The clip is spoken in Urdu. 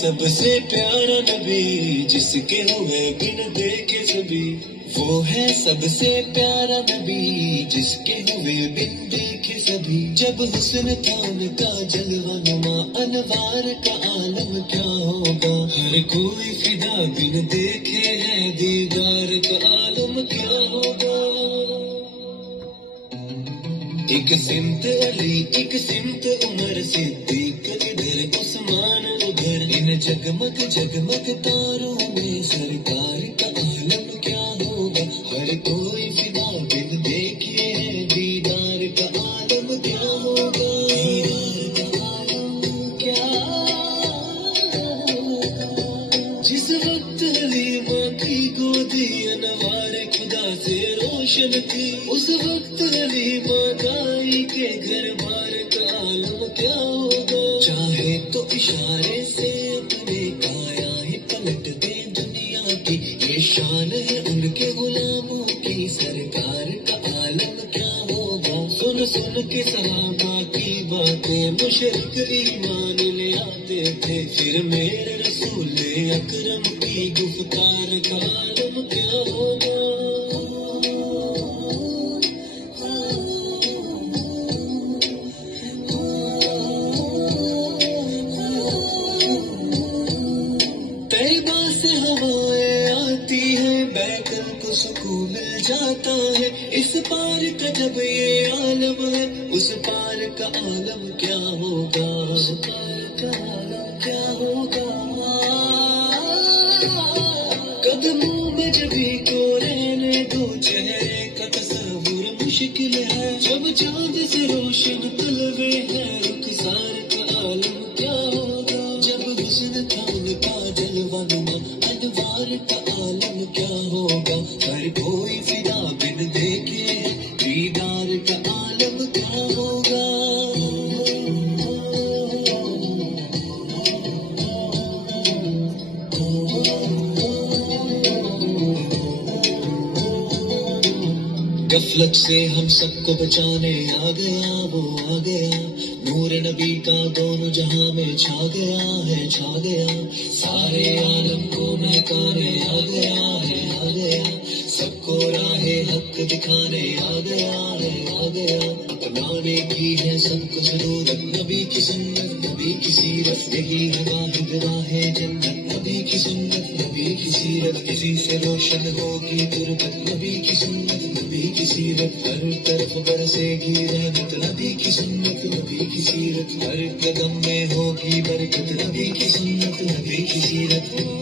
سب سے پیارا نبی جس کے ہوئے بن دیکھے سبھی. وہ ہے سب سے پیارا نبی جس کے ہوئے بن دیکھے سبھی. جب حسن تھا ان کا جلوہ نما انوار کا عالم کیا ہوگا. ہر کوئی فدا بن دیکھے ہے دیدار کا عالم کیا ہوگا. ایک سمت علی ایک سمت عمر صدیق ادھر عثمان ادھر. ان جگمگ جگمگ تاروں میں سرکار کا عالم کیا ہوگا. ہر کوئی فدا بن دیکھے ہے دیدار کا عالم کیا ہوگا. دیدار کا عالم کیا ہوگا. جس وقت حلیمہ کی گودی انوار خدا سے روشن تھی اس وقت حلیمہ دائی کے گھر بار کا عالم کیا ہوگا. چاہے تو اشارے سے اپنے کایا ہی پلٹ دے دنیا کی. یہ شان ہے ان کے غلاموں کی سرکار کا عالم کیا ہوگا. سن سن کے صحابہ کی باتیں مشرک ایمان لے آتے تھے. پھر میرے رسول اکرم کی گفتار کا عالم کیا ہوگا. طیبہ سے ہوائیں آتی ہیں بیکن کو سکون مل جاتا ہے. اس پار کا جب یہ عالم ہے اس پار کا عالم کیا ہوگا. اس پار کا عالم کیا ہوگا. قدموں میں جبھی کو رہنے دو چہرے کا تصور مشکل ہے. جب چاند سے روشن طلبے ہے رخسار کا عالم کیا ہوگا. جب حسن تھا ان کا جلوہ نما انوار کا عالم کیا ہوگا. ہر کوئی فدا بن دیکھے دیدار کا عالم کیا ہوگا. غفلت سے ہم سب کو بچانے آ گیا وہ آ گیا. نور نبی کا دونوں جہاں میں چھا گیا ہے چھا گیا. سارے عالم کو مہکانے آ گیا ہے آ گیا. سب کو راہ حق دکھانے آ گیا ہے آ گیا. اپنانے کی ہے سب کو ضرورت نبی کی سنت نبی کی سیرت. یہی ہے واحد راہ جنت نبی کی سنت نبی کی سیرت. کسی سے روشن ہوگی تربت نبی کی سنت نبی کی سیرت. ہر طرف برسے گی رحمت نبی کی سنت نبی کی سیرت. ہر قدم میں ہوگی برکت نبی کی سنت نبی کی سیرت.